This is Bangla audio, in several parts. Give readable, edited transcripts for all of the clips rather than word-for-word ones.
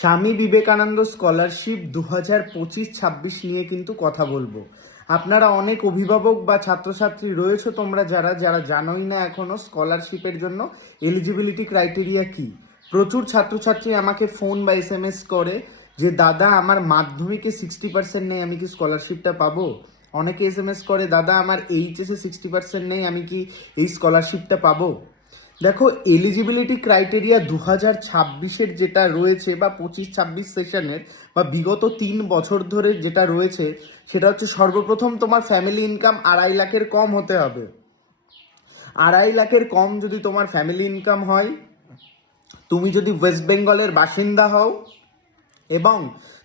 স্বামী বিবেকানন্দ স্কলারশিপ 2025-26 নিয়ে কিন্তু কথা বলবো। আপনারা অনেক অভিভাবক বা ছাত্রছাত্রী রয়েছে তোমরা যারা যারা জানোই না এখনো স্কলারশিপের জন্য এলিজিবিলিটি ক্রাইটেরিয়া কি। প্রচুর ছাত্রছাত্রী আমাকে ফোন বা SMS করে যে দাদা আমার মাধ্যমিকে 60% নেই, আমি কি স্কলারশিপটা পাবো। অনেকে SMS করে দাদা আমার HS-এ 60% নেই, আমি কি এই স্কলারশিপটা পাবো। দেখো, এলিজিবিলিটি ক্রাইটেরিয়া 2026-এর যেটা রয়েছে বা 25-26 সেশনের বা বিগত 3 বছর ধরে যেটা রয়েছে সেটা হচ্ছে সর্বপ্রথম তোমার ফ্যামিলি ইনকাম 2.5 লাখের কম হতে হবে। 2.5 লাখের কম যদি তোমার ফ্যামিলি ইনকাম হয়, তুমি যদি ওয়েস্ট বেঙ্গলের বাসিন্দা হও এবং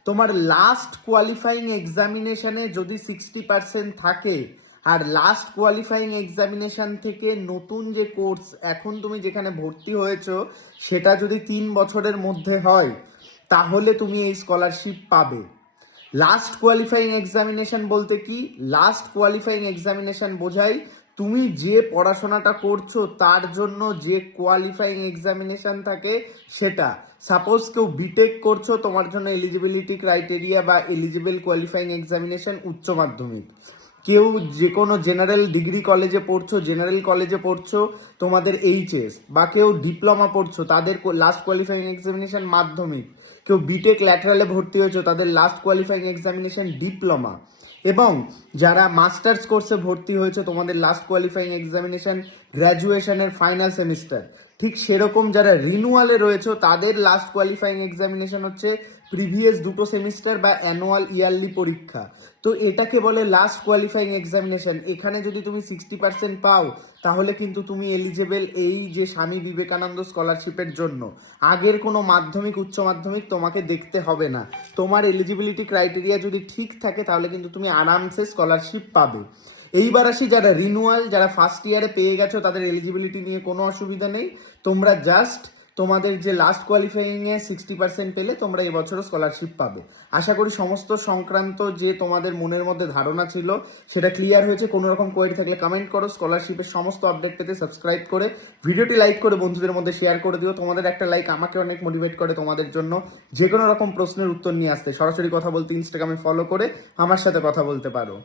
তোমার লাস্ট কোয়ালিফাইং এক্সামিনেশনে যদি 60% থাকে, আর লাস্ট কোয়ালিফাইং এক্সামিনেশন থেকে নতুন যে কোর্স এখন তুমি যেখানে ভর্তি হয়েছো সেটা যদি 3 বছরের মধ্যে হয় তাহলে তুমি এই স্কলারশিপ পাবে। লাস্ট কোয়ালিফাইং এক্সামিনেশন বলতে কি? লাস্ট কোয়ালিফাইং এক্সামিনেশন বোঝায় তুমি যে পড়াশোনাটা করছো তার জন্য যে কোয়ালিফাইং এক্সামিনেশন থাকে সেটা। সাপোজ কেউ বিটেক করছো, তোমার জন্য এলিজিবিলিটি ক্রাইটেরিয়া বা এলিজিবল কোয়ালিফাইং এক্সামিনেশন উচ্চ মাধ্যমিক। কেউ যে কোনো জেনারেল ডিগ্রি কলেজে পড়ছো, জেনারেল কলেজে পড়ছো, তোমাদের HS, বা কেউ ডিপ্লোমা পড়ছো তাদের লাস্ট কোয়ালিফাইং এক্সামিনেশন মাধ্যমিক। কেউ বিটেক ল্যাটারালে ভর্তি হয়েছো তাদের লাস্ট কোয়ালিফাইং এক্সামিনেশন ডিপ্লোমা। এবং যারা মাস্টার্স কোর্সে ভর্তি হয়েছে তোমাদের লাস্ট কোয়ালিফাইং এক্সামিনেশন গ্র্যাজুয়েশনের ফাইনাল সেমিস্টার। ঠিক সেরকম যারা রিনুয়ালে রয়েছে তাদের লাস্ট কোয়ালিফাইং এক্সামিনেশন হচ্ছে প্রিভিয়াস 2 সেমিস্টার বা অ্যানুয়াল ইয়ারলি পরীক্ষা। তো এটাকে বলে লাস্ট কোয়ালিফাইং এক্সামিনেশন। এখানে যদি তুমি 60% পাও তাহলে কিন্তু তুমি এলিজেবল এই যে স্বামী বিবেকানন্দ স্কলারশিপের জন্য। আগের কোনো মাধ্যমিক উচ্চ মাধ্যমিক তোমাকে দেখতে হবে না। তোমার এলিজিবিলিটি ক্রাইটেরিয়া যদি ঠিক থাকে তাহলে কিন্তু তুমি আরামসে স্কলারশিপ পাবে। এইবার আসি যারা রিনুয়াল, যারা ফার্স্ট ইয়ারে পেয়ে গেছো তাদের এলিজিবিলিটি নিয়ে কোনো অসুবিধা নেই। তোমরা জাস্ট তোমাদের যে লাস্ট কোয়ালিফাইংয়ে 60% পেলে তোমরা এবছরও স্কলারশিপ পাবে। আশা করি সমস্ত সংক্রান্ত যে তোমাদের মনের মধ্যে ধারণা ছিল সেটা ক্লিয়ার হয়েছে। কোনো রকম কোয়েরি থাকলে কমেন্ট করো। স্কলারশিপের সমস্ত আপডেট পেতে সাবস্ক্রাইব করে ভিডিওটি লাইক করে বন্ধুদের মধ্যে শেয়ার করে দিও। তোমাদের একটা লাইক আমাকে অনেক মোটিভেট করে তোমাদের জন্য যে কোনো রকম প্রশ্নের উত্তর নিয়ে আসতে। সরাসরি কথা বলতে ইনস্টাগ্রামে ফলো করে আমার সাথে কথা বলতে পারো।